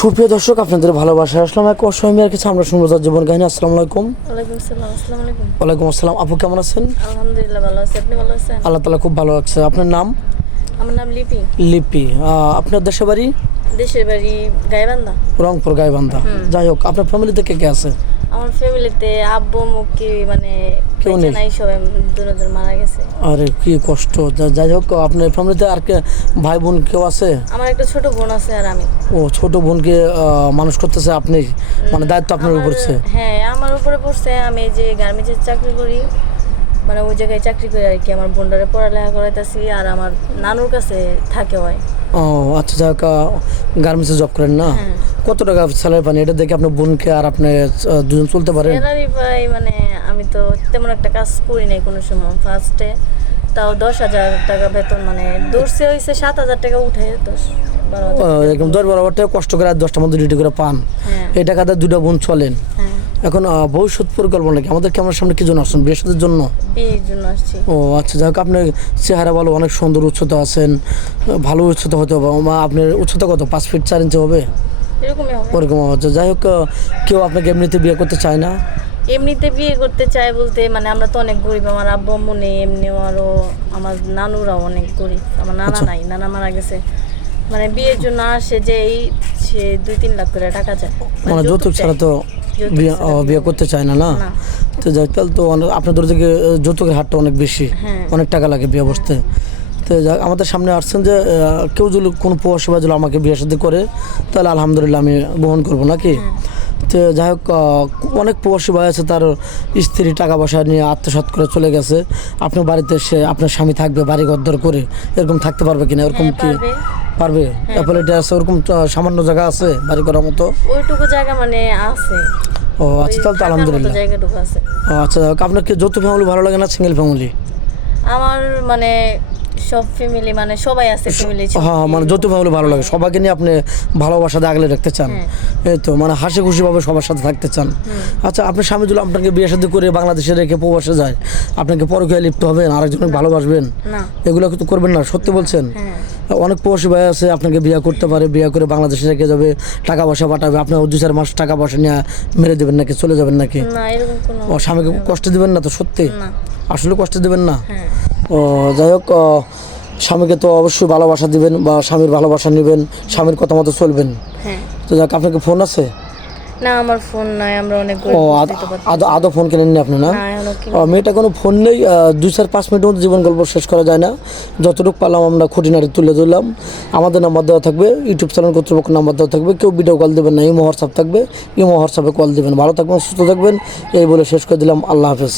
সুপ্রিয় দর্শক, আপনাদের ভালোবাসা আসলাম এক অসময় মেয়ের কাছে। আমরা শুনবো তার জীবন কাহিনী। আসসালামু আলাইকুম। ওয়ালাইকুম আসসালাম। আসসালামু আলাইকুম। ওয়ালাইকুম আসসালাম। আপু কেমন আছেন? আলহামদুলিল্লাহ ভালো আছি। আপনি ভালো আছেন? আল্লাহ তাআলা খুব ভালো আছে। আপনার নাম? আমার নাম লিপি। লিপি। আপনার দেশের বাড়ি? দেশের বাড়ি গাইবান্ধা। রংপুর, গাইবান্ধা। যাই হোক, আপনার ফ্যামিলিতে কে কে আছে? আমার ফ্যামিলিতে আব্বু মুক্কি মানে কেউ নেই? নাই, সবাই দূরে মারা গেছে। আরে কি কষ্ট। যাই হোক, আপনার ফ্যামিলিতে আর কে ভাই বোন কেউ আছে? আমার একটা ছোট বোন আছে আর আমি। ও, ছোট বোনকে মানুষ করতেছে আপনি, মানে দায়িত্ব আপনার উপর পড়ছে? হ্যাঁ, আমার উপরে পড়ছে। আমি যে গার্মেন্টসের চাকরি করি, মানে ওই জায়গায় চাকরি করি আর কি। আমার বোনটারে পড়ালেখা করাইতেছি আর আমার নানুর কাছে থাকে হয়। ও আচ্ছা, যাই হোক, গার্মেন্টসে জব করেন না? হ্যাঁ। কত টাকা স্যালারি পান? এটা দেখে আপনার বোনকে আর আপনি দুজন চলতে পারেন? স্যালারি পাই মানে আমি তো তেমন একটা কাজ করি নাই কোনো সময়। ফার্স্টে তাও 10,000 টাকা বেতন, মানে দূরসে হয়েছে 7,000 টাকা উঠে 10-12,000 একদম 10-12 টাকা কষ্ট করে আর 10টার মধ্যে ডিউটি করে পান। হ্যাঁ। এই টাকাতে দুটো বোন চলেন। হ্যাঁ, এখন ভবিষ্যৎ পরিকল্পনা কি? আমাদের ক্যামেরার সামনে কি জন্য আসছেন? বিয়ের সাথে জন্য? বিয়ের জন্য আসছি। ও আচ্ছা, যাই হোক, আপনার চেহারা ভালো, অনেক সুন্দর উচ্চতা আছেন, ভালো উচ্চতা হতে হবে। আপনার উচ্চতা কত? 5 ফিট 4 ইঞ্চি হবে? এরকমই হবে। ওরকম হচ্ছে। যাই হোক, কেউ আপনাকে এমনিতে বিয়ে করতে চায় না? এমনিতে বিয়ে করতে চাই বলতে মানে আমরা তো অনেক গরিব। আমার আব্বু আম্মু নেই, এমনিও আরও আমার নানুরাও অনেক গরিব। আমার নানা আচ্ছা। নাই, নানা মারা গেছে। মানে বিয়ের জন্য আসে যে সে 2-3 লাখ করে টাকা চায়, মানে যৌতুক ছাড়া তো বিয়ে করতে চায় না, না? না। তো যাই হোক, তাহলে তো আপনাদের দিকে যৌতুকের হারটা অনেক বেশি। হ্যাঁ। অনেক টাকা লাগে বিয়ে বসতে। তো যাক, আমাদের সামনে আসছেন যে কেউ যদি কোনো প্রবাসী ভাই যদি আমাকে বিয়ে শাদী করে, তাহলে আলহামদুলিল্লাহ আমি গ্রহণ করবো, নাকি? তো যাই হোক, অনেক প্রবাসী ভাই আছে, তার স্ত্রী টাকা পয়সা নিয়ে আত্মসাৎ করে চলে গেছে। আপনার বাড়িতে সে আপনার স্বামী থাকবে, বাড়ি ঘরদর করে, এরকম থাকতে পারবে কিনা? এরকম কি পারবে। পারবে? অ্যাপোলিটি আছে, ওরকম সামান্য জায়গা আছে বাড়ি করার মতো? ওইটুকু জায়গা মানে আছে। ও আচ্ছা, তাহলে তো থাকার মতো আলহামদুলিল্লাহ। জায়গাটুকু আছে। ও আচ্ছা, যাই হোক, আপনার কি যৌথ ফ্যামিলি ভালো লাগে না সিঙ্গেল ফ্যামিলি? আমার মানে সব ফ্যামিলি, মানে সবাই আছে ফ্যামিলি। হ্যাঁ, মানে যৌথ ফ্যামিলি ভালো লাগে, সবাইকে নিয়ে আপনি ভালোবাসা দিয়ে আগলে রাখতে চান। এই তো, মানে হাসি খুশিভাবে সবার সাথে থাকতে চান। আচ্ছা, আপনার স্বামী যদি আপনাকে বিয়ে শাদী করে বাংলাদেশে রেখে প্রবাসে যায়, আপনাকে পরকীয়ায় লিপ্ত হবেন, আরেকজনকে ভালোবাসবেন? না। এগুলো কিন্তু করবেন না, সত্যি বলছেন? অনেক প্রবাসী ভাই আছে, আপনাকে বিয়ে করতে পারে, বিয়ে করে বাংলাদেশে রেখে যাবে, টাকা পয়সা পাঠাবে, আপনার 2-4 মাস টাকা পয়সা নিয়ে মেরে দেবেন নাকি চলে যাবেন নাকি? না, এরকম কোনো। ও স্বামীকে কষ্ট দিবেন না তো? সত্যি না। আসলে কষ্ট দিবেন না? হ্যাঁ। ও যাই হোক, স্বামীকে তো অবশ্যই ভালোবাসা দিবেন বা স্বামীর ভালোবাসা নেবেন, স্বামীর কথা মতো চলবেন। হ্যাঁ। তো যাক, আপনাকে ফোন আছে? না, আমার ফোন নাই। আমরা অনেক ও গরিব, বুঝতেই তো পারছেন। আদৌ ফোন কেনেননি আপনি, না? না, এখনো মেয়েটা কোনো ফোন নেই। 2-4-5 মিনিটের মধ্যে জীবন গল্প শেষ করা যায় না। যতটুকু পারলাম আমরা খুঁটিনাটি তুলে ধরলাম। আমাদের নাম্বার দেওয়া থাকবে, ইউটিউব চ্যানেল কর্তৃপক্ষ নাম্বার দেওয়া থাকবে। কেউ ভিডিও কল দেবেন না, ইমো হোয়াটসঅ্যাপ থাকবে, ইমো হোয়াটসঅ্যাপে কল দেবেন। ভালো থাকবেন, সুস্থ থাকবেন, এই বলে শেষ করে দিলাম। আল্লাহ হাফেজ।